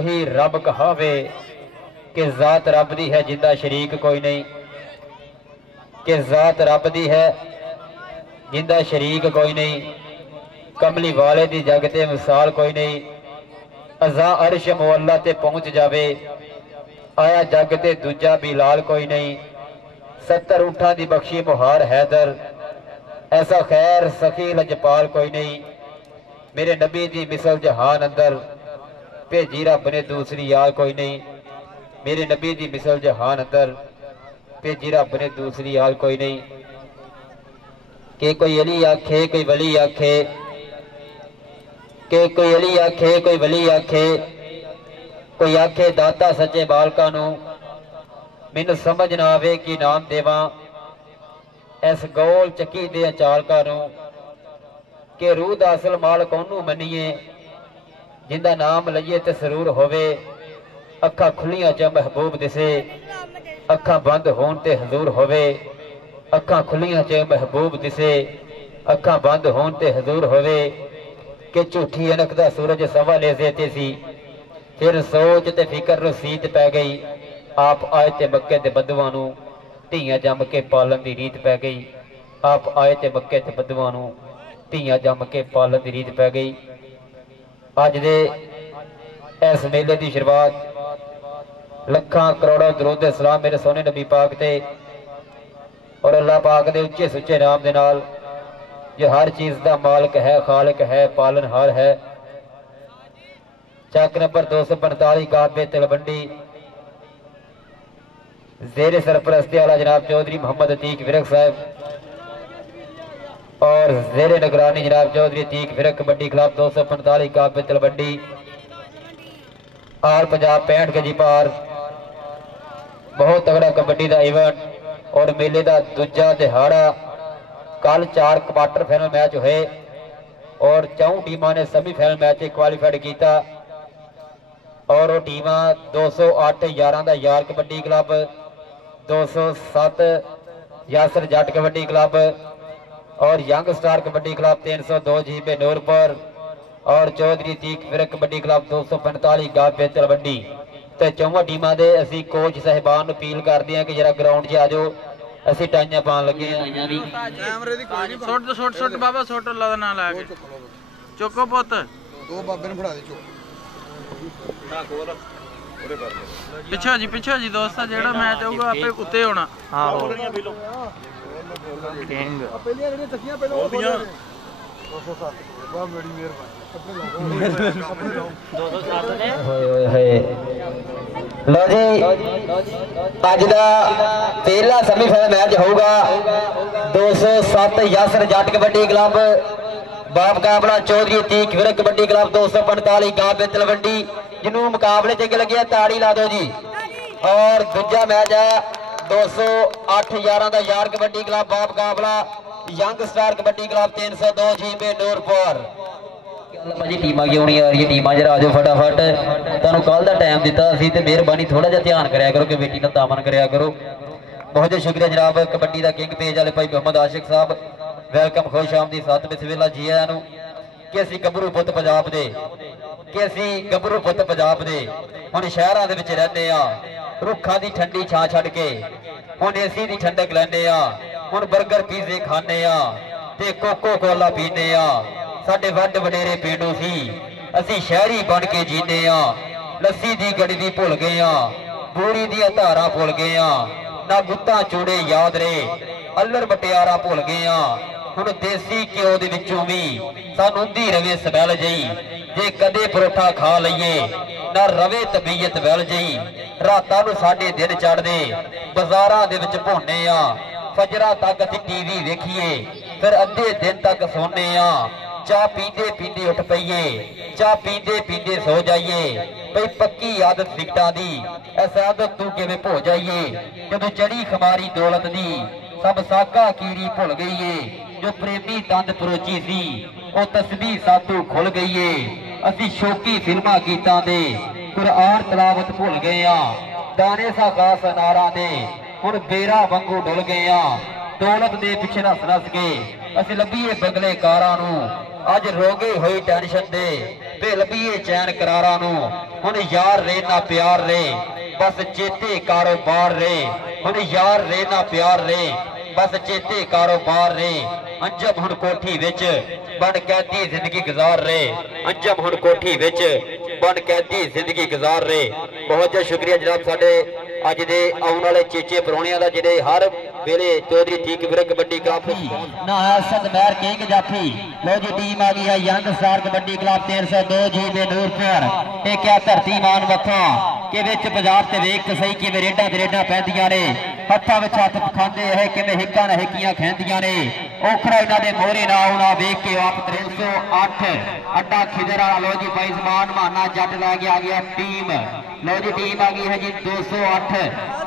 ही रब कहावे कि जात रब दी है जिंदा शरीक कोई नहीं, कि जात रब दी है जिंदा शरीक कोई नहीं, कमली वाले दी जग ते मिसाल कोई नहीं। अजा अर्श मुअल्ला ते पहुंच जावे, आया जग ते दूजा बिलाल कोई नहीं। 70 ऊंठां दी बख्शी मुहार हैदर, ऐसा खैर सखी लजपाल कोई नहीं। मेरे नबी दी मिसल जहान अंदर, भेजी रब ने दूसरी यार कोई नहीं। मेरे नबी दी मिसल जहान अंदर, भेजी रब ने दूसरी यार कोई नहीं। के कोई अली आखे कोई वली आखे, के कोई अली आखे कोई वली आखे, कोई आखे दाता सच्चे बालका नू, मैनू समझ ना आवे कि नाम देवा इस गोल चक्की दे अचालका नू। के रूह दा असल मालक ओनू मनीए जिंदा नाम लईए ते सरूर होवे। अखा खुलियां च महबूब दिसे, अखा बंद होन ते हजूर होवे। अखा खुलियां च महबूब दिसे, अखा बंद होन ते हजूर होवे। कि झूठी अनक दा सूरज सवा लेजे ते सी, फिर सोच ते फिकर नू सीत पै गई। आप आए ते मक्के ते बदवां नू, धीआं जम के पालन दी रीत पै गई। आप आए ते मक्के ते बदवां नू, धीआं जम के पालन दी रीत पै गई। अज दे इस मेले की शुरुआत लखां करोड़ों दरूद सलाम मेरे सोने नबी पाक ते और अल्लाह पाक दे उच्चे सुच्चे नाम दे नाल जो हर चीज का मालिक है, खालिक है, पालनहार है। चक नंबर 245 काबे तलवंडी जेरे सरपरस्ती आला जनाब चौधरी मोहम्मद अतीक विरक साहब और जेरे निगरानी जनाब चौधरी अतीक विरक कबड्डी क्लब 245 काबे तलवंडी। आल पंजाब 65 गजी पार बहुत तगड़ा कबड्डी का इवेंट और मेले का दूजा दिहाड़ा। कल 4 क्वार्टर फाइनल मैच हुए और 4 टीमां ने सेमीफाइनल मैच क्वालीफाइड किया और वो टीम 208 11 का यार कबड्डी क्लब, 207 यासर जट कबड्डी क्लब और young star Kabaddi club 302 J B Noorpur और चौधरी तीक विरक कबड्डी क्लब 245 गाबे तलवंडी। तो चौवां टीमां दे असीं कोच साहिबान नूं अपील करते हैं कि जरा ग्राउंड 'च आ जाओ, असीं टाइयां पाउण लगे सुट बाबा सुट अल्लाह दा नाम लै के चुको पुत दो बाबे ने फड़ा दे चुक पिछो जी दोस्त जेड़ा मैच होगा आपे उत्ते होना। हां किंग पहलियां जेडी तकियां पहले ओदियां 207 वाह बड़ी मेहरबानी लो जी अज का पहला सेमीफाइनल मैच होगा 207 यासर जट कबड्डी क्लब बाप मुकाबला चौधरी अतीक विरक कबड्डी क्लब 245 गांव तलवंडी। जिन्होंने मुकाबले चंगे लगे ताड़ी ला दो जी। और दूजा मैच है 208 11 का यार कबड्डी क्लब बाप मुकाबला young star Kabaddi club 302 J B Noorpur. भाजी टीमां क्यों नहीं आ रही? टीमां जरा आ जाओ फटाफट, तुहानूं कल का टाइम दिता असीं ते मेहरबानी थोड़ा जिहा ध्यान कराया करो कि बेटी नाल दामन कराया करो। बहुत बहुत शुक्रिया जनाब कबड्डी का किंग पेज वाले भाई मोहम्मद आशिक साहब, वेलकम खुश आमदी सत बिस्मिल्लाह जी आयां नूं। कि असीं गभरू पुੱਤ पंजाब दे, कि असीं गभरू पुੱਤ पंजाब दे हुण शहरां दे विच रहिंदे आ, रुखां दी ठंडी छां छड्ड के हुण एसी दी ठंडक लैंदे आ, हुण बर्गर पीजे खाने आ ते कोको कोला पीने आ। साडे वड्ड वडेरे पेंडू सी, असीं शहरी बन के जीने आ। लस्सी दी गड़ी दी भुल गए आ, बूरी दी धारां भुल गए आ, ना गुत्ता चूड़े याद रहे, अल्लर बटियारा भुल गए आ। हुण देसी घ्यो दे विचों भी सानूं दी रवे स्मैल जई, जे कदे परोठा खा लईए ना रवे तबीयत वैल जई। रातां नूं साडे दिन चढ़दे बाजारां दे विच भोने आ, फजरा तक असीं टीवी वेखीए फिर अद्धे दिन तक सोने आ। चाह पींदे पींदे उठ पईए, चाह पींदे पींदे सो जाइए। बई पक्की आदत सिगटां दी, इस आदत तू किवें भो जाइए। जदों चढ़ी खमारी दौलत दी, सब साका कीड़ी भुल गई है। जो प्रेमी तंद परोची सी, वो तस्बीह सातू खुल गई है। असीं शौकी फिल्मां गीतां दे कुरान तलावत भुल गए आ। दाने सा खास अनारां दे हुण बेरा वांगू डुल गए आ। दौलत दे पिछे नस नस के असीं लभीए बगले कारां नूं, अज रोगे होई टेंशन दे भिल पीए चैन करारा नू हुण यार रे ना प्यार रे बस चेते कारोबार रे हुण यार रे ना प्यार रे बस चेते कारोबार रे अंजम हुण कोठी विच बन कैदी जिंदगी गुजार रे अंजम हुण कोठी विच बन कैदी जिंदगी गुजार रे। बहुत बहुत शुक्रिया जनाब साडे अज दे आउण वाले चेचे परौणियां दा जिहड़े हर वेले चौधरी ठीक विर कबड्डी क्लब ना हसन महर किंग जाफी लो जी टीम आ गई है यंग स्टार कबड्डी क्लब 1302 जी दे नूरपुर ते क्या धरती मान वथा के विच पंजाब ते वेख सही किवें रेडां पैंदियां ने हत्थां विच हत्थ पखांदे है किवें हिक्कां ना हिक्कियां खैंदियां ने ओखरा इन्हां दे मोहरे ना आउणा वेख के आप 308 अड्डा खिदरा लो जी भाई समान माना जट लै गया टीम लो जी टीम आ गई है जी 208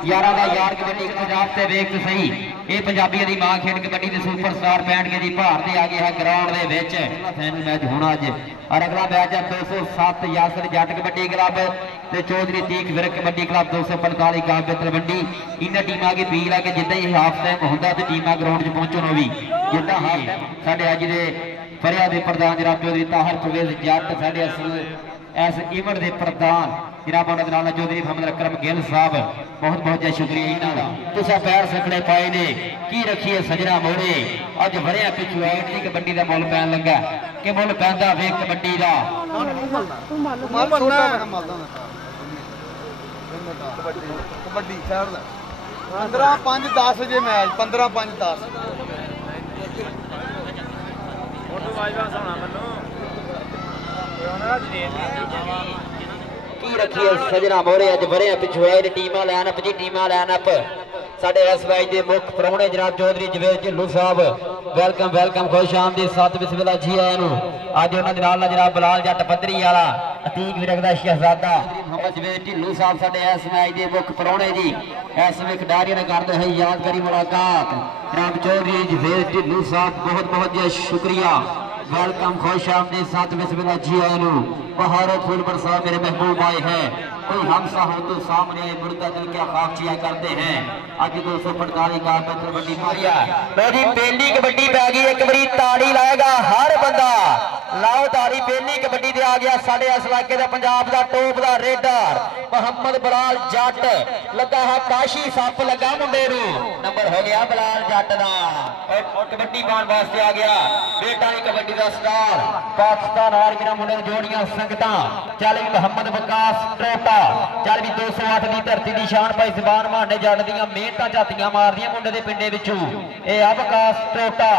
11 का यार कबड्डी पंजाब से वेख सही ये पंजाबियों की मां खेड कबड्डी के सुपरस्टार 65 के भार से आ गया है ग्राउंड के विच फाइनल मैच होना अज और अगला मैच है 207 यासर जट कबड्डी क्लब ते चौधरी तीक विर कबड्डी क्लब 245 काव्य तलवंडी इन टीम की अपील है कि जिदा ही हाफ टाइम होंगे तो टीमां ग्राउंड च पहुंचण भी जिदा हाफ टाइम साडे अज दे फरिया के प्रधान जनाब चौधरी ताहर परवेज जट साडे इस इवेंट के प्रधान जनाब चौधरी मोहम्मद अकरम गिल साहब बहुत बहुत शुक्रिया इन्हों का तुसा पैर सखड़े पाए ने की रखिए सजना मोड़े अज वरिया पिछू आइट की कबड्डी का मुल पैन लगा कि मुल पैंदा वेख कबड्डी का कबड्डी शहर 15-5-10 जे मैच 15-5-10 की रखिए सजना मोरे अज वरिया पिछू आए टीमां लैन अप जी टीमां लैन अप साडे इस मैच के मुख परौणे जनाब चौधरी जवेद ढिल्लू साहब वेलकम वेलकम खुश आमदी सत बिस्मिल्लाह जी आया नू अज उन्हां दे नाल जनाब बलाल जट पद्धरी वाला अतीक विरक दा शहजादा मोहम्मद जवेद ढिल्लू साहब साडे इस मैच के मुख परौणे जी इस समय खिडारियों ने करते हैं यादगारी मुलाकात जनाब चौधरी जवेद ढिल्लू साहब बहुत बहुत शुक्रिया वेलकम खुश आमदी सत बिस्मिल्लाह जी आया नू बहारों फूल बरसा मेरे महबूब आए हैं कोई हमसा हो तो सामने मुर्दा दिल क्या खाकचिया करते हैं अज 245 का कबड्डी मारिया मेरी पहली कबड्डी पै गई एक बारी ताड़ी लाएगा हर बंदा लाओ ताड़ी पहली कबड्डी दे आ गया साडे इस इलाके दा पंजाब दा टॉप दा रेडर मोहम्मद बलाल जट लगा है काशी सप लगा मुंडे नू नंबर हो गया बलाल जट दा कबड्डी पाउण वास्ते आ गया बेटा ही कबड्डी दा स्टार पाकिस्तान आर्मी मुंडे जोड़ियां संगतां चल मोहम्मद वकास टोटा चल भी 208 की धरती की शान भाई जबान मारने जट दियां मेहनतां झातियां मारदियां मुंडे दे पिंडे विचों ए विकास टोटा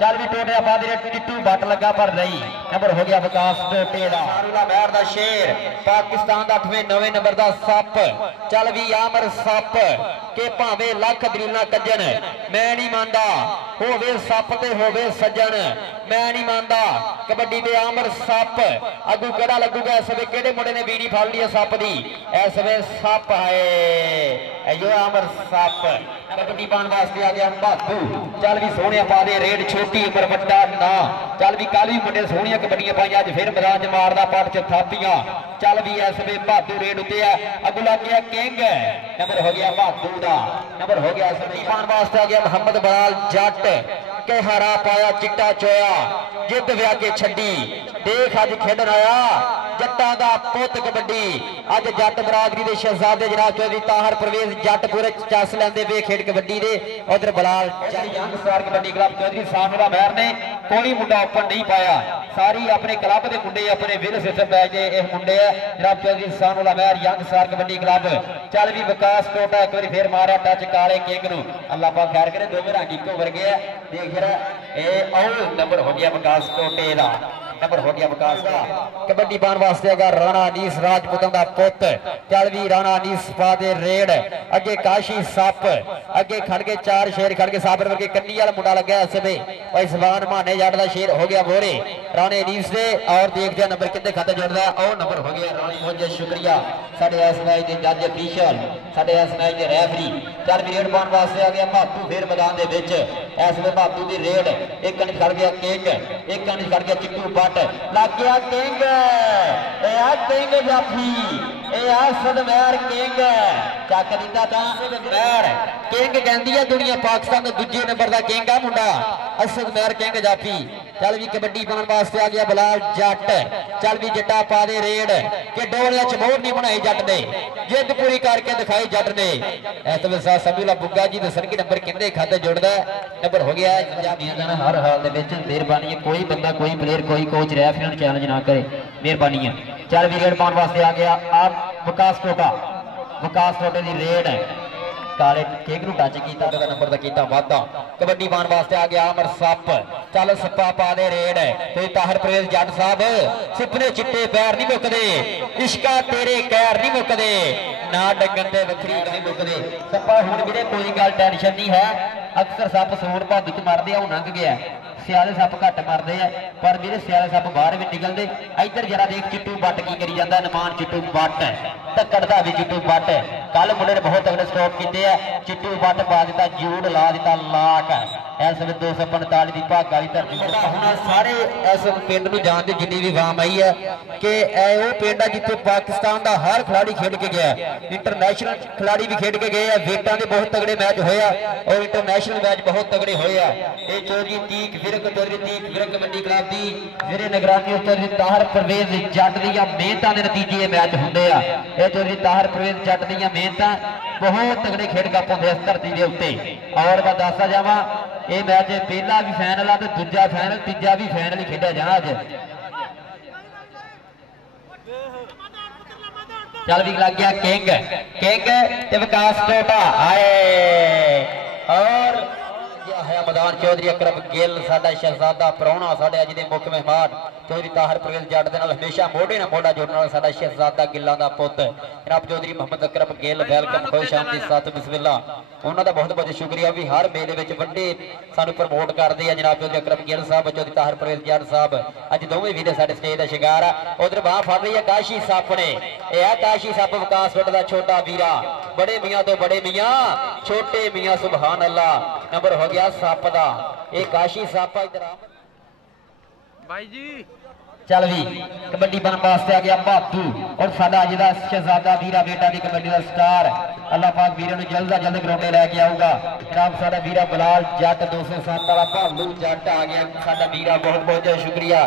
चल भी टोटे बाद टिट्टू बट लगा पर नहीं नंबर हो गया विकास टोटे दा महर दा शेर पाकिस्तान दा 8वें नंबर दा सप चल भी आमर सप के भावे लख दलीलां कज्जन मैं नहीं मानदा होवे सप ते होवे सज्जन मैं नहीं मानदा कबड्डी दे आमर सप अगू केड़ा लगूगा इस वे केड़े मुंडे ने बीड़ी फड़ ली सप दी इस वे सप है यो आमर सप कबड्डी पाउण वास्ते आ गया भातू चल भी सोहणिया पा दे रेड छोटी उम्र वड्डा ना चल भी कल भी मुंडे सोहणिया कबड्डियां पाईयां अज फिर मैदान च मारदा पट च थापियां चल भी इस वे भातू रेड उत्ते है अगू लग गया किंग नंबर हो गया भातू दा नंबर हो गया इस पाउण वास्ते आ गया मोहम्मद बलाल जट के हरा पाया चिट्टा चोया जिद व्या के छड्डी देख अज खेडन आया जट्टां दा पुत कबड्डी अज जट बरादरी दे शहजादे जनाब चौधरी ताहर परवेज जट पूरे चस लैंदे वे खेड कबड्डी दे उधर बलाल young star Kabaddi club Chaudhry Sanaullah Mahar ने कोई मुंडा ओपन नहीं पाया सारी अपने क्लब के मुंडे अपने विल सिस्टम मैच दे यह मुंडे है जनाब चौधरी सानुला महर यंग स्टार कबड्डी क्लब चल भी विकास टोटा एक बार फिर मारा टच काले किंग नू अल्लाह पाक खैर करे दोवें रंग इक्को वर्गे है देख रहा नंबर हो गया विकास टोटे दा नंबर हो गया विकास का कबड्डी पाउण वास्ते अगर राणा अनीस राजपूतों का पुत चल भी राणा अनीस पा दे रेड अगे काशी सप अगे खड़ के चार शेर खड़ के साबर वर्गे कन्नी वाला मुंडा लगा इस समय भाई सवान माने जट का शेर हो गया मोरे राणे अनीस से और देख जा नंबर कितने खाते जुड़ता है और नंबर हो गया राणी बहुत शुक्रिया साडे इस मैच के जज अफीशियल साडे इस मैच के रेफरी चल भी रेड पाउण वास्ते आ गया भातू फिर मैदान के विच इस वे भातू की रेड एक कण खड़ गया किंग एक कण खड़ गया चिट्टू बट लग गया किंग किंग जाफी सदमैर किंग चक दिता सदमैर किंग कहती है दुनिया पाकिस्तान का दूजे नंबर का किंग है मुंडा असदमैर किंग जाफी चल भी कबड्डी पाने वास्ते आ गया बलाल जट। चल भी जट्टा पा दे रेड कि डोलिया च मोड़ नहीं बनाई जट ने, जिद पूरी करके दिखाई जट ने। इस वे सबीला बुग्गा जी दसन कि नंबर किंदे खाते जुड़दा नंबर हो गया हर हाल दे विच। मेहरबानी है कोई बंदा कोई प्लेयर कोई कोच रेफरी चैलेंज ना करे, मेहरबानी है। चल भी रेड पाने वास्ते आ गया आप विकास टोटा, विकास टोटे की रेड है काले केक नूं टच कीता ते नंबर दा कीता वाधा। कबड्डी पाने वास्ते आ गया अमर सप। चल सप्पा पा दे रेड ते ताहर परवेज जट साहब सुपने चिट्टे पैर नहीं मुकदे, इश्का तेरे कैर नहीं मुकदे, ना डंगन ते वखरी नहीं मुकदे। सप्पा हुण वीरे कोई गल टेंशन नहीं है, अक्सर सप सोन भादू च मारदे आ, लंघ गया सियाले सप घट मारते हैं पर मेरे सियाले सप बाहर भी निकलते। इधर जरा देख चिट्टू बट की करी जाता, नमान चिट्टू बट धक्कड़ का भी चिट्टू बट। कल मुंडे ने बहुत तगड़े स्टॉप किए हैं, चिट्टू बट पा दिता जूड़ ला दिता लाक। इस वे 245 की भागा की धरती हम सारे इस पिंड में जानते जिन्नी भी वाम आई है कि वो पिंड है जिथे पाकिस्तान का हर खिलाड़ी खेड के गया, इंटरनेशनल खिलाड़ी भी खेड के गए हैं। वेटा के बहुत तगड़े मैच होया और इंटरनेशनल मैच बहुत तगड़े होए आ। ये चौधरी तीक फिरक चौधरी तीक फिरक कबड्डी क्लब की मेरे निगरानी चौधरी ताहर परवेज जट दियां मेहनतां दे नतीजे मैच होंदे आ। ये चौधरी ताहर परवेज जट दियां मेहनतां बहुत तगड़े खेड कप होंदे इस धरती के उत्ते। और मैं दसदा जावां ये मैच पहला भी फाइनल आ ते दूजा फाइनल तीजा भी फाइनल ही खेडा जाना अज। चल भी लग गया किंग किंग ते विकास टोटा आए और है मैदान चौधरी अकरम गिल साडा शहजादा परौना साडे अज दे मुख मेहमान चौधरी ताहर परवेज जट दे नाल हमेशा मोढे नाल मोढा जोड़न वाला साडा शहजादा गिल्लां दा पुत जनाब चौधरी मोहम्मद अकरम गिल वेलकम खुश आमदी साथ बिस्मिल्लाह। उन्हां दा बहुत बहुत शुक्रिया भी हर मेले विच वड्डे सानू प्रमोट करदे आ जनाब चौधरी अकरम गिल साहब चौधरी ताहर परवेज जट साहब अज दोवें वीरे साडे स्टेज दा शिकार आ। उधर बाह फड़ रही है काशी सप ने, यह है काशी सप विकास पिंड दा छोटा वीरा बड़े मियां तो बड़े मियां छोटे मियां सुभान अल्लाह। नंबर हो गया सप दा ये काशी सप इधर भाई जी। चल भी कबड्डी बन वास्ते आ गया बातू और साडा अज दा शहजादा वीरा बेटा दी कबड्डी दा स्टार अल्लाह पाक वीरे नूं जल्द जल्द ग्राउंडे लैके आऊगा। जनाब साडा वीरा बलाल जट 207 वाला भालू जट आ गया साडा वीरा बहुत बहुत शुक्रिया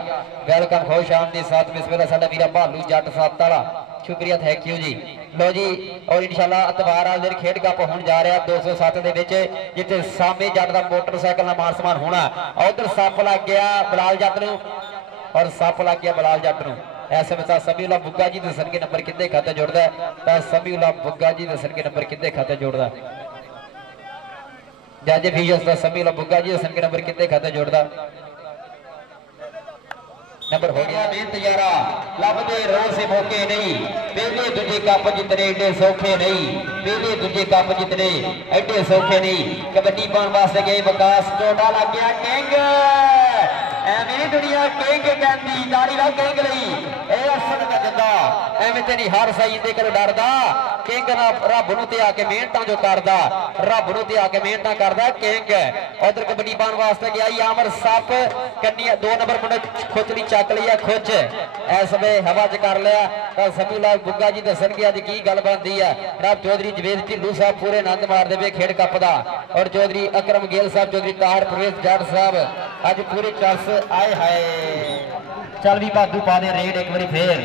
वेलकम खुश आमदी साथ बिस्मिल्लाह साडा वीरा भालू जट 7 वाला शुक्रिया थैंक यू जी। लो जी और इंशाल्लाह अतवार वाले दिन खेड कप होने जा रहा 207 दे विच जिथे सामे जट दा मोटरसाइकिल नाल मान समान होना। उधर सप लग गया बलाल जट नूं और सप लग गया बलाल जट नूं। ऐसे में समीउल्लाह बुग्गा जी दसन के नंबर कितने खाते जोड़दा है, समीउल्लाह बुग्गा जी दसन के नंबर कितने खाते जोड़दा जज फीस समीउल्लाह बुग्गा जी दसन के नंबर कितने खाते जोड़दा नंबर हो गया बेहद यारा लभदे रोज से मौके नहीं, पहले दूजे कप जितने एडे सौखे नहीं, पहले दूजे कप जितने एडे सौखे नहीं। कबड्डी पाने वास्ते गए विकास टोटा लग गया किंग एवं दुनिया किंग कहती तारी ला किंग लई असन का जिंदा एवं ते नहीं हर सही दे करो डरदा किंग ना रब नूं ते आके मेहनतां जो करदा रब नूं ते आके मेहनतां करदा किंग। उधर कबड्डी पाने वास्ते गया आमर सप कन्नी 2 नंबर मुंडे खुचड़ी चक लिया खुच इस वे हवा च कर लिया तो समीउल्लाह बुग्गा जी दसन की अज की गल बनती है। जनाब चौधरी जवेद ढिल्लू साहब पूरे आनंद मारते पे खेड कप का और चौधरी अकरम गिल साहब चौधरी ताहर परवेज जट साहब अज पूरे चस आए हाय। चल भी भादू पा दे रेड एक बार फिर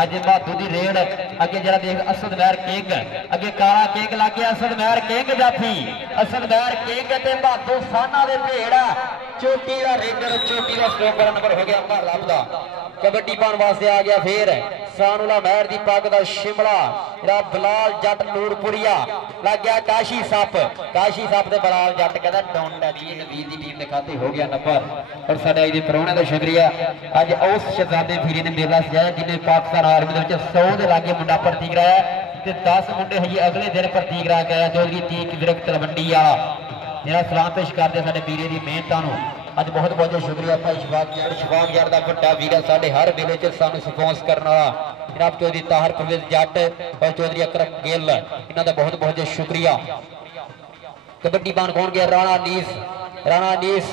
अज भादू की रेड अगे जरा देख असद महर किंग अगे काला किंग लग गया असद महर किंग जाफी असद महर किंग ते भादू साना दे भेड़ चोटी का रेडर चोटी का स्टॉपर नंबर हो गया भाला दा। कबड्डी पाने वास्ते आ गया फिर सानुला महर की पग का शिमला जरा बलाल जट नूरपुरिया लग गया काशी सप ते बलाल जट कहता डोंडा जी नवीर की टीम के खाते हो गया नंबर। और साडे अज दे परौणे का शुक्रिया अज उस शहजादे फिरी ने मेला सजाया जिन्हें पाकिस्तान आर्मी के 100 के लागे मुंडा भर्ती कराया ते 10 मुंडे हजे अगले दिन भर्ती करा के आया चौधरी तीक विरक तलवंडी वाला जरा सलाम पेश करते साडे वीरे की मेहनतां अज बहुत बहुत शुक्रिया भाई शफाक यार का बड़ा वीर साडे हर मेले च सानू स्पॉन्स करने वाला जनाब चौधरी ताहर परवेज जट और चौधरी अकरम गिल इन्हां दा बहुत बहुत शुक्रिया। कबड्डी पान कौन गया राणा नीस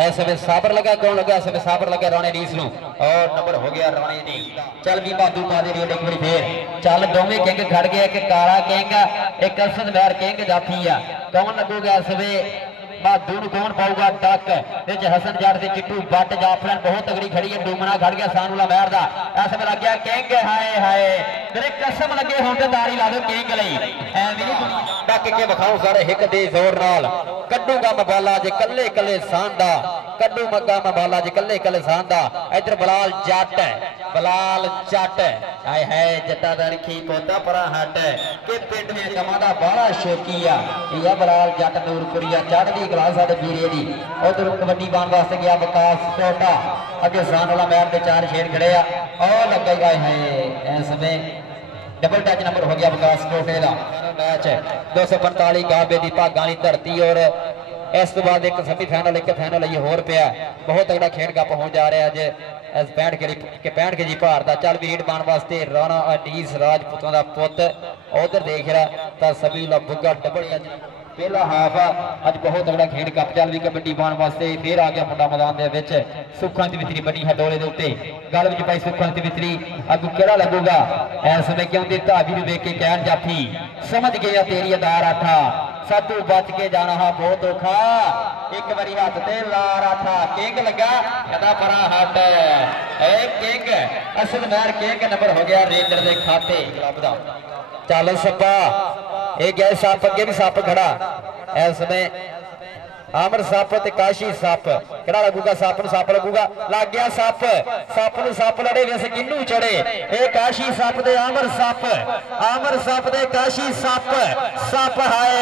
इस समय साबर लगा कौन लगा इस समय साबर लगा राणे नीस नूं और नंबर हो गया राणे ने। चल भी बादू पा दे रेड एक बार फिर चल दोवें किंग खड़ गए कि काला किंग एक असद महर किंग जाफी आ कौन लगूगा इस वे माधू नूं कौन पाऊगा डक विच हसन जट ते चिट्टू बट जाफरन बहुत तगड़ी खड़ी है डूमना खड़ गया सानूला महर दा ऐसे में लग गया किंग हाय हाय तेरे कसम लगे हुण ते ताड़ी ला दो किंग लई एवें नहीं डक के विखाओ सारे हिक दे जोर नाल कड्डूगा मबाला जे कल्ले कल्ले सांदा कड्डू मग्गा मबाला जे कल्ले कल्ले सांदा इधर बलाल जट बलाल जट हाय हाय जट्टा दा रखी पोता परा हट के पिंड में कमां दा बड़ा शौकी आ ये बलाल जट नूरपुरिया चढ़दी क्लास साडे वीरे दी उधर कबड्डी पाउण वास्ते गया विकास कोटा अगे सानवाला मैच दे 4 शेर खड़े आ और लग गए है इस समय डबल टच नंबर हो गया विकास कोटे का मैच 245 गाबे की भागां दी धरती और इस तो बाद एक सेमीफाइनल एक फाइनल ये होर पिया बहुत तगड़ा खेड कप हो जा रहा है अज 65 के जी भार का चल भी रीड पाने वास्ते राणा अनीस राजपूतों का पुत उधर देख रहा तो सबीला बुग्गा डबल टच पहला हाफ अज बहुत तगड़ा खेड कप चल भी कबड्डी पाने वास्ते फिर आ गया मुंडा मैदान दे विच सुखां दी वितरी बनी है डोले दे उत्ते गल विच पाई सुखां दी वितरी अगू केड़ा लगूगा इस समय क्योंकि धाबी नूं देख के कहन जाफी समझ गया तेरी अदार आठा साधू बच के जाना हा बहुत औखा एक बारी हाथ ते ला राठा किंग लगा कहदा परा हट ए किंग असल मैर किंग नंबर हो गया रेंजर दे खाते क्लब दा चल सप्पा ये गया सप अगे भी सप खड़ा इस समय आमर सप ते काशी सप केड़ा लगूगा सप नूं सप लगूगा लग गया सप सप नूं सप लड़े वैसे किन्नू चढ़े ए काशी सप दे आमर सप दे काशी सप सप हाय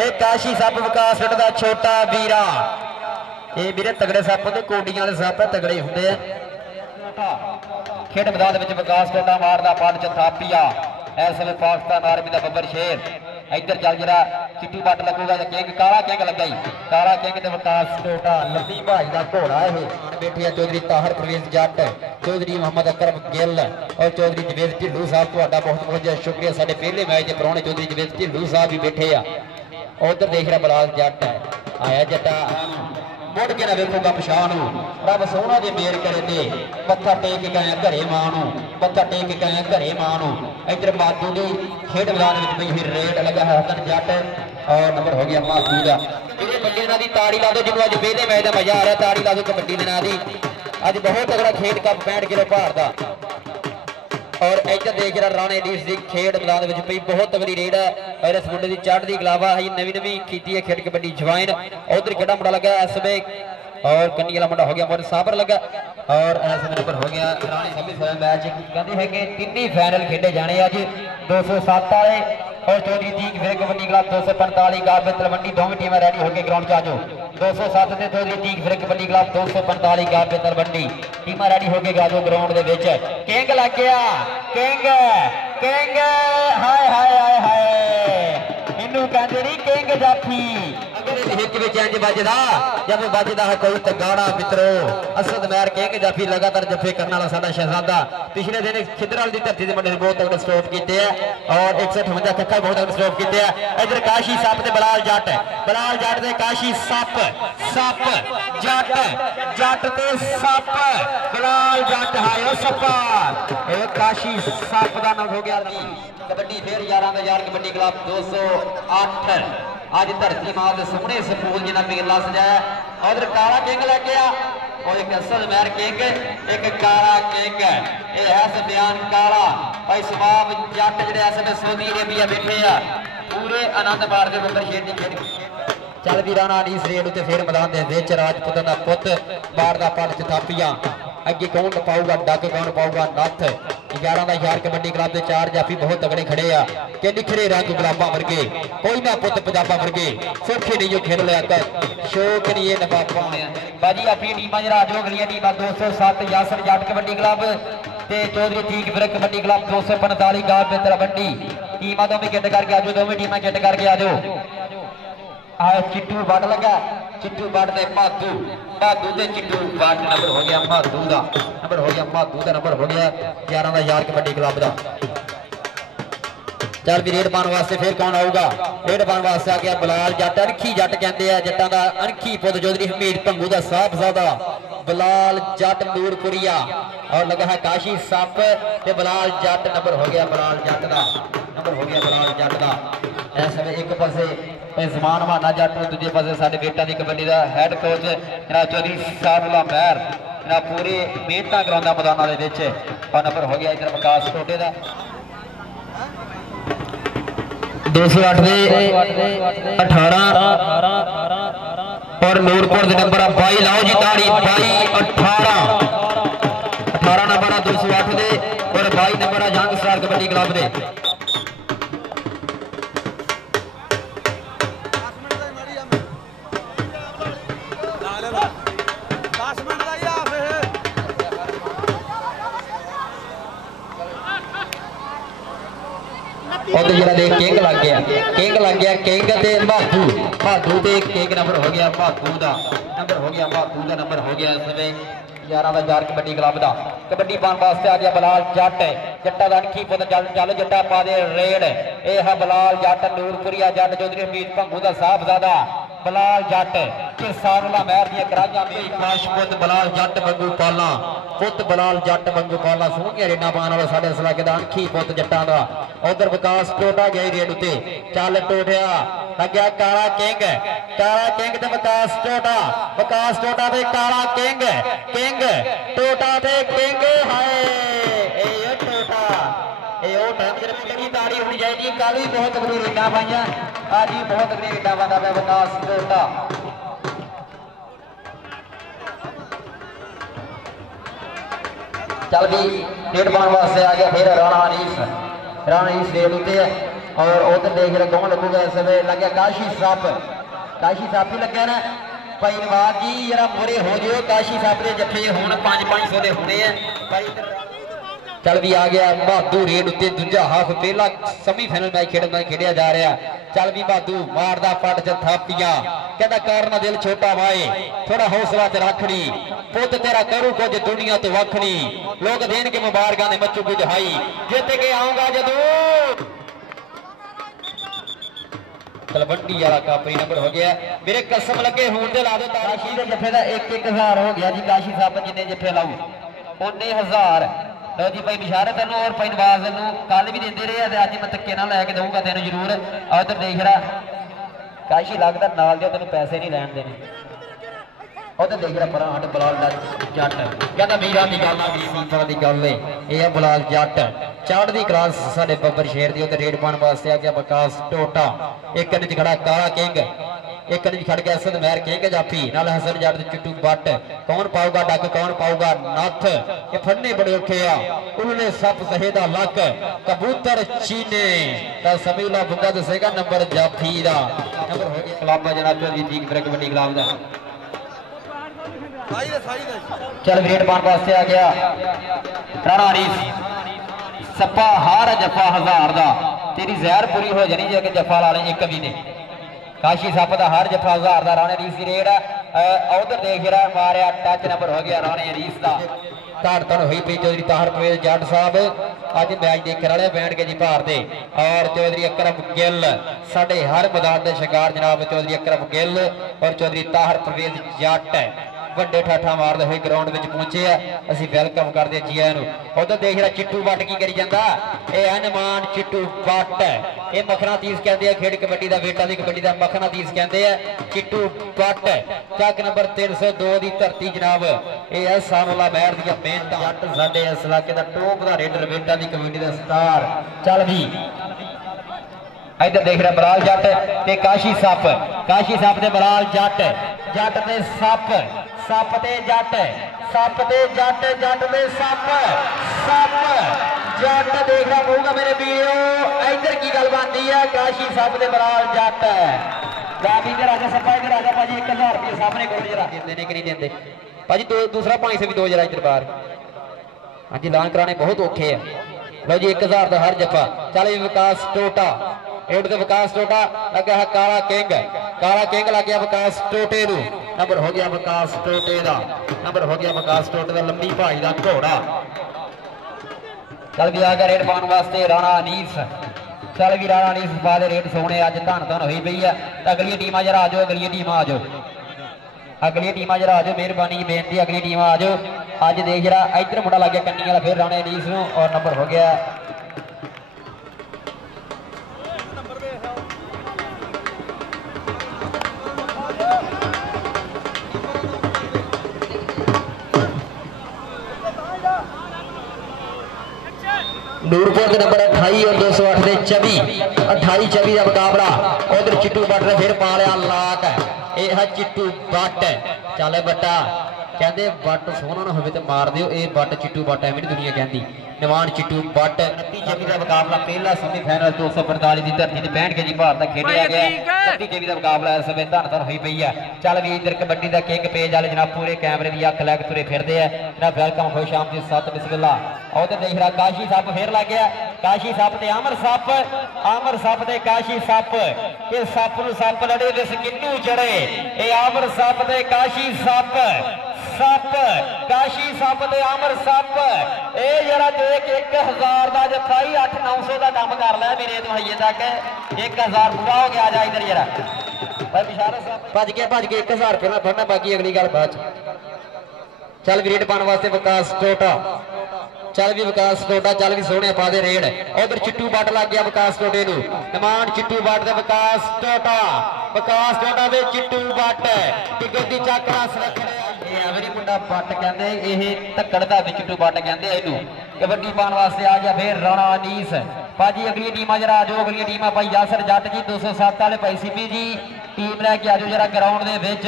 ए काशी सप विकास पिंड दा छोटा वीरा ये वीरे तगड़े सप ते कोडियां वाले सप तगड़े हुंदे आ खेड मैदान विच विकास कोटा मारदा पट च थापिया इस समय पाकिस्तान आर्मी का बब्बर शेर इधर चल जरा चिट्टू बट लगूगा किंग काला किंग लगा काला किंग ते विकास कोटा लंबी भाई का घोड़ा है बैठे चौधरी ताहर प्रवेश जट चौधरी मोहम्मद अकरम गिल और चौधरी जवेद ढिल्लू साहब तुहाडा बहुत बहुत शुक्रिया साडे पहले मैच के प्राहुणे चौधरी जवेद ढिल्लू साहब भी बैठे आ उधर देख रहा बलाल जट है आया जट्टा मुड़ के ना वेखूगा पछाण रब सोहना जे मेर करे ते मत्था टेक के गए घरे मां मत्था टेक के गए घरे मां इधर माधू की खेड मैदान में पई हुई रेड लगा है हसन जट और नंबर हो गया माधू का मेरे बंदे ना दी ताड़ी ला दो जिन्होंने अज पहले मैच का मजा आ रहा ताड़ी ला दो कबड्डी के ना दी अज बहुत तगड़ा खेड कप 65 किलो भार का और इधर देख रहा राणे डीस की खेड मैदान में पई बहुत तगड़ी रेड है और इस मुंडे की चढ़ती गलावा है नवी की है खेड कबड्डी ज्वाइन उधर केड़ा मुंडा लगा इस समय और कन्नी वाला मुंडा हो गया मोर साबर लगा और ऐसे नंबर हो गया राणे सेमीफाइनल मैच कहते हैं कि 3 ही फाइनल खेडे जाने अज 207 वाले और चौधरी टीक फिर कबड्डी क्लब 245 गाबे तलवंडी दोवें टीमें रेडी होकर ग्राउंड च आ जाओ 207 से चौधरी टीक फिर कबड्डी क्लब 245 गाबे तलवंडी टीमें रेडी होकर आ जाओ ग्राउंड दे विच किंग लग गया किंग किंग हाय हाय हाय हाय इनू कहंदे नहीं किंग जाफी हिक विच इंज बजदा जब बजदा है कोई तगाड़ा मित्रों असद मैर किंग जाफी लगातार जफे करने वाला साडा शहजादा पिछले दिन खिदराल दी धरती दे मुंडे ने बहुत तगड़े स्टॉप कीते हैं और 158 कक्का बहुत तगड़े स्टॉप कीते हैं इधर काशी सप ते बलाल जट दे काशी सप सप जट जट ते सप बलाल जट हाय ओ सप्पा ए काशी सप दा नाम हो गया कबड्डी फिर 11 दा यार कबड्डी क्लब 208 आज धरती मां के सोहने सपूत जिन्ना मेला सजाया और काला किंग लग गया और एक असल मैर किंग एक काला किंग ये है बयान काला भाई सवाब जट जिहड़े इस समय सऊदी अरेबिया बैठे आ पूरे आनंद मार के बंदर शेर दी खेड चल भी राणा अनीस रेड उत्ते फिर मैदान दे विच राजपूतां दा पुत मारदा पट च थापियां अगे कौन पाऊगा डक कौन पाऊगा नथ 11 दा यार कबड्डी क्लब के 4 जाफी बहुत तगड़े खड़े आ कि निखरे रंग गुलाबा वर्गे कोई ना पुत पंजाबा वर्गे सौखे नहीं जो खेल लिया कर शौक नहीं है नवाबा बाजी अपनी टीमां जरा जो अगलियां टीमां 207 यासर जट कबड्डी क्लब ते चौधरी ठीक फिर कबड्डी क्लब 245 गांव पे तलवंडी टीमां दोवें किट करके आ जाओ दोवें टीमां किट करके आ जाओ आए चिट्टू बट लगा चिट्टू बट ते माधू माधू ते चिट्टू बट नंबर हो गया माधू दा नंबर हो गया माधू दा नंबर हो गया 11 दा यार कबड्डी क्लब दा चल भी रेड पाने वास्ते फिर कौन आऊगा रेड पाने वास्ते आ गया बलाल जट अनखी जट कहते हैं जट्टां दा अनखी पुत चौधरी हमीद भंगू दा साहबजादा बलाल जट नूरपुरिया और लगा है काशी सप ते बलाल जट नंबर हो गया बलाल जट दा नंबर हो गया बलाल जट दा इस समय एक पासे ਜ਼ਮਾਨ ਮਾਨਾ ਜੱਟ ਦੂਜੇ ਪਾਸੇ ਸਾਡੇ ਬੇਟਾ ਦੀ ਕਬੱਡੀ ਦਾ ਹੈਡ ਕੋਚ ਜਨਾਬ ਚੌਧਰੀ ਸਾਰੁਲਾ ਮਹਿਰ ਜਨਾਬ ਪੂਰੇ ਮਿਹਨਤਾਂ ਕਰਾਉਂਦਾ ਮੈਦਾਨਾਂ ਦੇ ਵਿੱਚ। ਔਰ ਨੰਬਰ ਹੋ ਗਿਆ ਇਧਰ ਵਿਕਾਸ ਟੋਟੇ ਦਾ 208 ਦੇ 18 और नूरपुर के नंबर 22 लाओ जी ताड़ी 22 18 नंबर 208 दे और 22 नंबर जंग स्टार कबड्डी क्लब दे। किंग लग गया किंग ते भादू ते किंग नंबर हो गया भादू का नंबर हो गया इस समय 11 का जार कबड्डी क्लब का। कबड्डी पाने वास्ते आ गया बलाल जट जट्टा का अणखी पुत चल जट्टा पा दे रेड। यह है बलाल जट नूरपुरिया जट चौधरी हमीद भंगू का साहबजादा बलाल जट के सारुला महर दी कराजा में खास पुत बलाल जट मंगू पाला पुत बलाल जट मंगू पाला सोहनिया रेडा पाने वाला साडे इस इलाके का अणखी पुत जट्टां दा। उधर विकास टोटा गया रेड उत्ते चल टोटिया लग्या काला किंग ते विकास टोटा ते काला किंग टोटा ते किंग हाय ए टोटा ए ओ टाइम जब कितनी ताड़ी होनी चाहिए। कल भी बहुत तगड़ी रेडा पाइया आज भी बहुत तगड़ी रेडा पाता है विकास टोटा। चल भी डेढ़ पाने वास्ते आ गया फिर राणा अनीस रेड उत्ते है। और उधर देख रहे कौन लगूगा इस समय लग गया काशी साफ ही लगे ना भाई नवाज जी जरा मुरे हो जाओ काशी साहब के जफे हूँ 500 के होने हैं। चल भी आ गया बहादू रेड उत्ते दूजा हाफ पहला सेमीफाइनल मैच खेडिया जा रहा। चल भी बहादू मारदा पट च थापियां कहता करना दिल छोटा वाए थोड़ा हौसला ते रखनी पुत तेरा करू कुछ दुनिया तो वखनी लोग देन के मुबारकां दे मच्चू बुझाई जित के आऊंगा जदों तलवंडी वाला कापरी नंबर हो गया मेरे कसम लगे हूं ते ला दो काशी दे जफे दा 1-1000 हो गया जी। काशी साहब जिन्ने जफे लाऊ उन्ने 1000 लो जी भाई बिशारत तेन और भाई नवाज नूं कल भी देंदे रहे ते अज मैं धक्के नाल लैके दूंगा तेन जरूर। उधर देख रहा काशी लगदा नाल दे तेन पैसे नहीं लैण देने। उधर देख रहा पर हट बलाल जट कहता वीरां दी गल आ वीरां दी गल है ये है बलाल जट चढ़दी क्लास साडे बब्बर शेर दी। उधर रेड पाने वास्ते आ गया विकास टोटा एक कन्ने च खड़ा काला किंग एक कन्ने च खड़ गया असद महर किंग जाफी नाल हसन जट चिट्टू बट कौन पाऊगा डक कौन पाऊगा नथ ये फड़ने बड़े औखे आ उन्होंने सप सहेदा लक कबूतर चीने ता समीला बुंगा दसेगा नंबर जाफी दा नंबर हो गया क्लब जनाब चौधरी जी की कबड्डी क्लब दा। चल रेड पाने वास्ते आ गया राणा अनीस सप्पा हार जफा 1000 का तेरी जहर पूरी हो जानी जे जफा ला ले एक भी ने। काशी सप का हर जफा 1000 का राणे अनीस की रेड उधर देख रहा मारिया टच नंबर हो गया राणे अनीस का। धड़तन हुई पी चौधरी ताहर परवेज जट साहब अज मैच देखने वाले बैठ के जी भार दे और चौधरी अकरम गिल साडे हर मैदान के शिकार जनाब चौधरी अकरम गिल और चौधरी ताहर परवेज जट ਵੱਡੇ ਠਾਠਾ ਮਾਰਦੇ ਹੋਏ ਗਰਾਊਂਡ ਵਿੱਚ ਪਹੁੰਚੇ ਆ ਅਸੀਂ ਵੈਲਕਮ ਕਰਦੇ ਜੀਆਂ ਨੂੰ। ਉਧਰ ਦੇਖ ਰਿਹਾ ਚਿੱਟੂ ਬੱਟ ਕੀ ਕਰੀ ਜਾਂਦਾ ਇਹ ਹਨੂਮਾਨ ਚਿੱਟੂ ਬੱਟ ਇਹ ਮਖਨਾਤੀਸ ਕਹਿੰਦੇ ਆ ਖੇਡ ਕਬੱਡੀ ਦਾ ਬੇਟਾ ਦੀ ਕਬੱਡੀ ਦਾ ਮਖਨਾਤੀਸ ਕਹਿੰਦੇ ਆ ਚਿੱਟੂ ਬੱਟ ਚੱਕ ਨੰਬਰ 302 ਦੀ ਧਰਤੀ ਜਨਾਬ ਇਹ ਹੈ ਸਾਰੁਲਾ ਮਹਿਰ ਦੀਆਂ ਮਿਹਨਤਾਂ ਜੱਟ ਸਾਡੇ ਇਸ ਇਲਾਕੇ ਦਾ ਟੋਪ ਦਾ ਰੇਡਰ ਬੇਟਾ ਦੀ ਕਬੱਡੀ ਦਾ ਸਟਾਰ। ਚੱਲ ਵੀ इधर देख रहा बलाल जट ते काशी सप ते बलाल जट ते सप ते जट ते जट ते सप जट देख रहा होगा मेरे वीडियो इधर की गल बनती है काशी सप ते बलाल जट इधर आजा सपा इधर आजा भाजी 1000 रुपये सामने को जरा देते कि नहीं देते भाजी दूसरा पानी से भी 2 जरा इधर बाहर। हाँ जी ऐलान कराने बहुत औखे है। लो जी 1000 का हर जफा। चल विकास टोटा एड तो विकास टोटा लगे है काला किंग लग गया विकास टोटे नू नंबर हो गया विकास टोटे का नंबर हो गया विकास टोटे का लंबी भाई का घोड़ा। चल भी आ गया रेड पाने वास्ते राणा अनीस। चल भी राणा अनीस पा दे रेड सोने अज धन धन हुई पई है अगली टीम जरा आ जाओ अगली टीम जरा आ जाओ मेहरबानी बेनती अगली टीम आ जाओ। अज देख रहा इधर मुंडा लग गया कन्नी वाला फिर राणा अनीस नू और नंबर हो गया नूरपुर के नंबर 28 और 208 के 28-24 का मुकाबला। उधर चिट्टू बट ने फिर पा लिया लाक है, यह है चिट्टू बट। चल बट्टा कहते बट सोहना ना हो मार दियो, ये बट चिट्टू बट है भी दुनिया कहती। निवान चिट्टू बट 29-24 का मुकाबला पहला सेमीफाइनल 245 की धरती से 65 केजी भार तक खेलिया गया। 29-24 का मुकाबला इस समय धन धन हुई पई है। चल भी इधर कबड्डी का किंग पेज वाले जनाब पूरे कैमरे की अख लैग तुरे फिरते हैं जनाब। वेलकम खुश आमदीद सत बिस्मिल्लाह। उधर देख रहा काशी सप फिर लग गया, काशी सप ते अमर सप ते काशी सप, ये सप नूं सप लड़े दिस किन्नू चढ़े। ये अमर सप ते काशी सप काशी सप ते अमर सप। ये जरा देख 1000 का जत्था ही 800-900 का कम कर लिया मेरे मुहैये तक। 1000 पूरा हो गया। जा इधर जरा भज के 1000 रुपये फड़ना, बाकी अगली गल बाद। चल भी रेड पाने वास्ते विकास टोटा, चल भी विकास टोटा, चल भी सोहने पा दे रेड। उधर चिट्टू बट लग गया विकास टोटे नूं। निमान चिट्टू बट दे विकास टोटा दे चिट्टू बट टिकट की चाकरा सुरक्षित एवरी मुंडा बट कहते, यह धक्कड़ का भी चिट्टू बट कहते इनू। कबड्डी पाने वास्ते आ गया फिर राणा अनीस भाजी। अगली टीम जरा आजो, अगली टीम भाई यासर जट जी 207 वाले भाई सीपी जी टीम लैके आजो जरा ग्राउंड दे विच।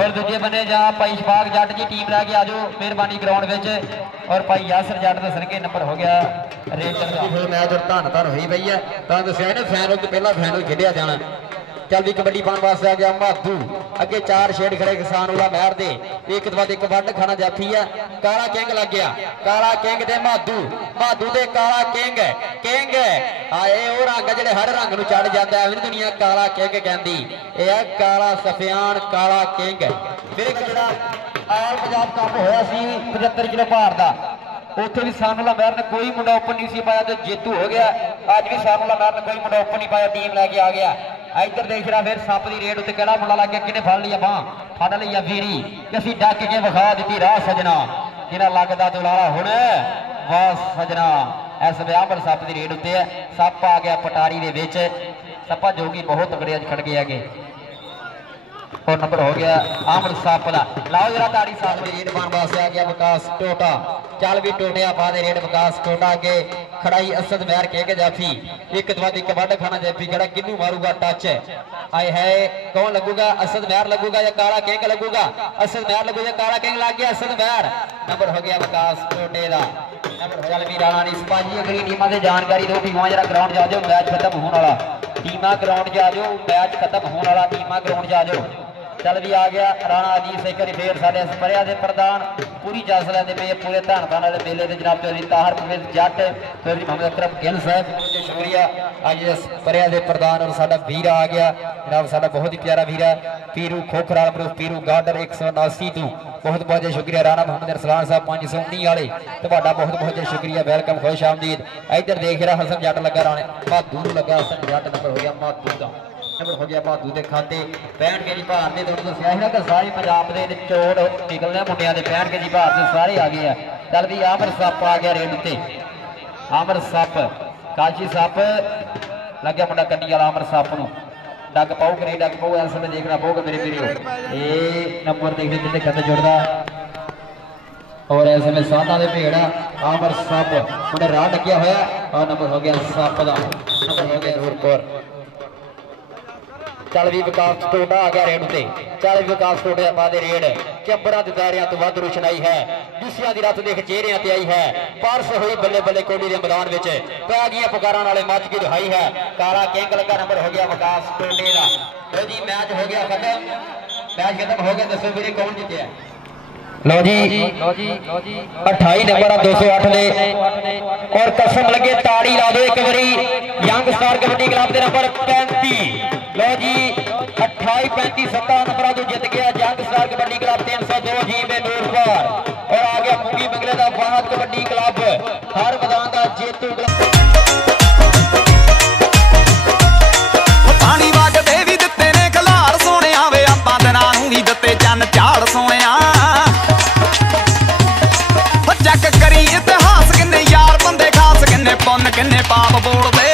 और दूजे बने जा भाई शफाक जट जी टीम लैके आजो मेहरबानी ग्राउंड विच। और भाई यासर जट दसणगे नंबर हो गया रेडर मैच और धन धन हुई पई है। दसिया ने फाइनल तो पहला फाइनल खेलिया जाना। चल भी कबड्डी पाने वास्ते आ गया माधू, अगे 4 शेड खड़े किसान वाला महर दे, एक तो बाद एक वड खाना जाफी है। काला किंग लग गया, काला किंग दे माधू दे काला किंग आए वो रंग जेडे हर रंग नूं चढ़ जाता है दुनिया काला किंग कहती। यह काला सफियान काला किंग। फिर एक जेड़ा आल पंजाब कप होया सी 75 किलो भार का, उत्थे भी सानूला महर ने कोई मुंडा ओपन नहीं सी पाया तो जेतू हो गया। अज भी सानूला महर ने कोई मुंडा ओपन नहीं पाया, टीम लैके आ गया। इधर देख रहा फिर सप की रेड उत्ते केड़ा मुंडा लग गया, किने फड़ लिया बांह, फड़ लिया वीरी कि असीं डक के विखा दी राह सजना, किना लगदा दुलारा हुण वाह सजना। इस बयाबर सप की रेड उत्ते है, सप आ गया पटारी दे विच। सप्पा जोगी बहुत तगड़े अज खड़ गए है। और नंबर हो गया आमर सप का। लाओ जरा ताड़ी साफ रेड पाने वास्ते आ गया विकास टोटा। चल भी टोटिया पा दे रेड विकास टोटा के खड़ाई असद महर के जाफी। एक तो बाद एक वड खाना जाफी खड़ा, किन्नू मारूगा टच आए है कौन लगूगा, असद महर लगूगा या काला किंग लगूगा। असद महर लगूगा, काला किंग लग गया असद महर। नंबर हो गया विकास टोटे का। चल भी राणा नहीं सिपाही। अगली टीमां की जानकारी दो, टीमां जरा ग्राउंड जा जाओ, मैच खत्म होने वाला। टीमां ग्राउंड जा जाओ, मैच खत्म होने वाला, टीमां ग्राउंड जा जाओ। चल भी आ गया राणा अजीत एक बार फिर साढ़े स्परिया के प्रधान पूरी जस लेंदे पे पूरे धन धन वाले मेले के जनाब चौधरी ताहर प्रवेश जट चौधरी मोहम्मद अकरम गिल साहब शुक्रिया। अज स्परिया के प्रधान और साडा वीर आ गया जनाब, साडा बहुत ही प्यारा वीर है पीरू खोखराल पीरू गार्डर 179 तो बहुत बहुत शुक्रिया। राणा मोहम्मद अरसलान साहब 519 वाले तुहाडा बहुत बहुत शुक्रिया, वेलकम खुश आमदीद। इधर देख रहा हसन जट लगा राणे माधू लगा, हसन जट नंबर हो गया माधू का। नंबर हो गया माधू के खाते 65 केजी भार ने दोनों दसिया है ना कि सारे पंजाब के चोट निकलने मुंडिया के 65 केजी भार से सारे आ गए हैं। चल भी आमर सप आ गया रेड उत्ते, आमर सप काशी सप लग गया मुंडा कड्डी वाला आमर सप नूं डग पाऊ कि नहीं डग पाऊ इस समय देखना पऊगा मेरे वीडियो। ये नंबर देखने जितने खत जुड़ता और इस समय साधा के भेड़ आमर सप उन्हें राह लग्या होया और नंबर हो गया सप का, नंबर हो गया नूरपुर। चल भी विकास टोटा आ गया रेड उत्ते, चल भी विकास टोटे पादे रेड चंबरा के दायरिया तो वध रोशनाई है, दूसरिया की रत देख चेहरिया ते आई है। परस हुई बल्ले बल्ले कोहली के मैदान में पै गई पुकारा वाले मच की दुहाई है। काला किंग लगा, नंबर हो गया विकास टोटे का। जी मैच हो गया खत्म, मैच खत्म हो गया। दसो वीरे कौन जीते? लो जी 28 नंबर 208 ने और कसम लगे ताड़ी ला दो एक बारी यंग स्टार कबड्डी क्लब के नंबर 35। लो जी 28-35 17 नंबर जो जीत गया यंग स्टार कबड्डी क्लब 302 जी में नूरपुर। और आ गया मूंगी बंगले का फाहद कबड्डी क्लब हर मैदान का जेतू। पानी वगदे भी दिते ने खलार सोने आवे आपां दिनां नूं ही दिते चन्न झाड़ सोने चेक करी इतिहास किन्ने यार बंदे खास किन्ने पुन किन्ने पाप बोलदे